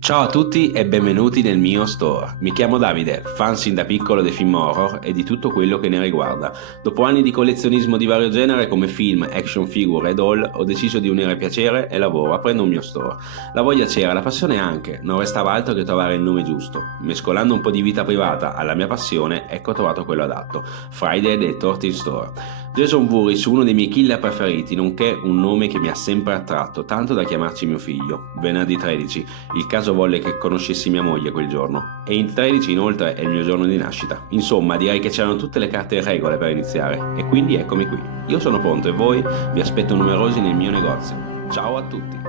Ciao a tutti e benvenuti nel mio store. Mi chiamo Davide, fan sin da piccolo dei film horror e di tutto quello che ne riguarda. Dopo anni di collezionismo di vario genere come film, action figure e doll, ho deciso di unire piacere e lavoro aprendo un mio store. La voglia c'era, la passione anche, non restava altro che trovare il nome giusto. Mescolando un po' di vita privata alla mia passione, ecco ho trovato quello adatto, Friday the 13th Store. Jason Voorhees, uno dei miei killer preferiti, nonché un nome che mi ha sempre attratto, tanto da chiamarci mio figlio. Venerdì 13, il caso volle che conoscessi mia moglie quel giorno. E il 13 inoltre è il mio giorno di nascita. Insomma, direi che c'erano tutte le carte in regola per iniziare. E quindi eccomi qui. Io sono pronto e voi vi aspetto numerosi nel mio negozio. Ciao a tutti!